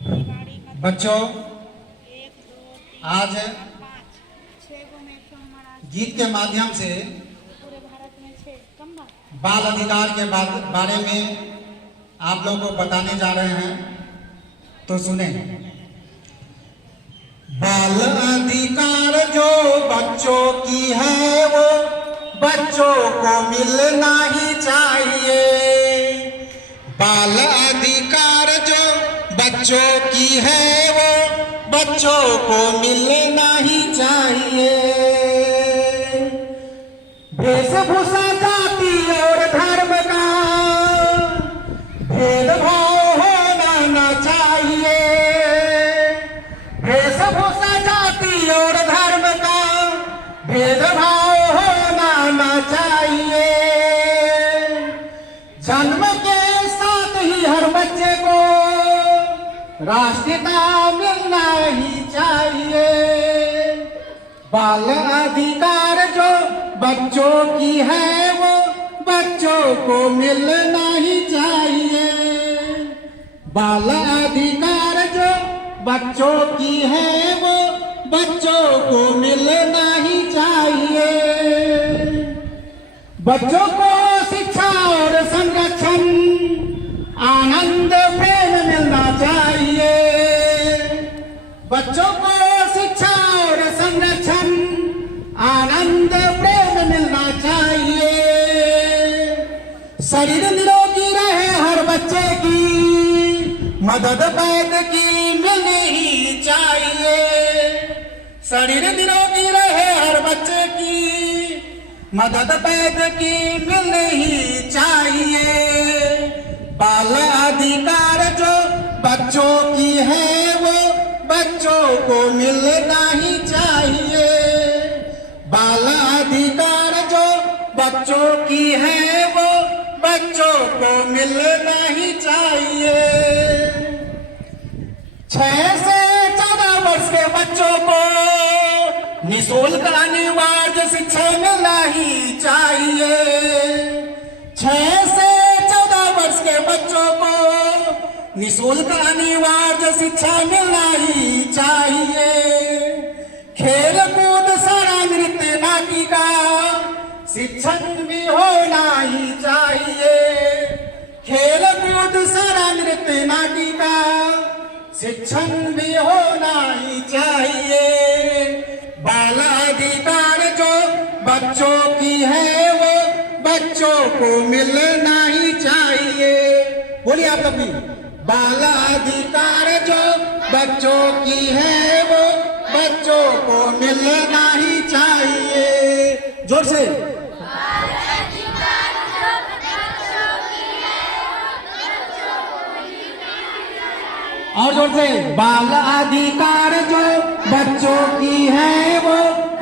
बच्चों, आज गीत के माध्यम से बाल अधिकार के बारे में आप लोगों को बताने जा रहे हैं, तो सुने। बाल अधिकार जो बच्चों की है वो बच्चों को मिलना ही चाहिए। बाल अधिकार जो बच्चों की है वो बच्चों को मिलना ही चाहिए। वेशभूषा जाति और धर्म का भेदभाव होना न चाहिए। वेशभूषा जाति और धर्म का भेदभाव होना न चाहिए। जन्म के साथ ही हर बच्चे को राष्ट्रीयता मिलना ही चाहिए। बाल अधिकार जो बच्चों की है वो बच्चों को मिलना ही चाहिए। बाल अधिकार जो बच्चों की है वो बच्चों को मिलना ही चाहिए। बच्चों को शिक्षा और संरक्षण आनंद प्रेम मिलना चाहिए। बच्चों को शिक्षा और संरक्षण आनंद प्रेम मिलना चाहिए। शरीर निरोगी रहे हर बच्चे की मदद वैद्य की मिलनी ही चाहिए। शरीर निरोगी रहे हर बच्चे की मदद वैद्य की मिलनी ही चाहिए। बाल अधिकार जो बच्चों की है वो बच्चों को मिलना ही चाहिए। बाल अधिकार जो बच्चों की है वो बच्चों को मिलना ही चाहिए। 6 से 14 वर्ष के बच्चों को निःशुल्क अनिवार्य शिक्षा मिलना ही चाहिए। 6 से 14 वर्ष के बच्चों को निःशुल्क अनिवार्य शिक्षा मिलना ही चाहिए। खेल कूद सारा नृत्य नाटिका शिक्षण भी होना ही चाहिए। खेल कूद सारा नृत्य नाटिका शिक्षण भी होना ही चाहिए। बाल अधिकार जो बच्चों की है वो बच्चों को मिलना ही चाहिए। बोलिए आप लोग भी। बाल अधिकार जो बच्चों की है वो बच्चों को मिलना ही चाहिए। जोर से। और जोर से। बाल अधिकार जो बच्चों की है वो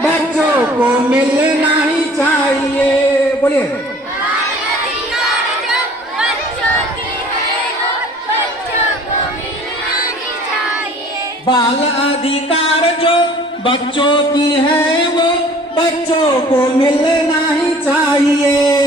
बच्चों को मिलना ही चाहिए। बोलिए। बाल अधिकार जो बच्चों की है वो बच्चों को मिलना ही चाहिए। बाल अधिकार जो बच्चों की है वो बच्चों को मिलना ही चाहिए।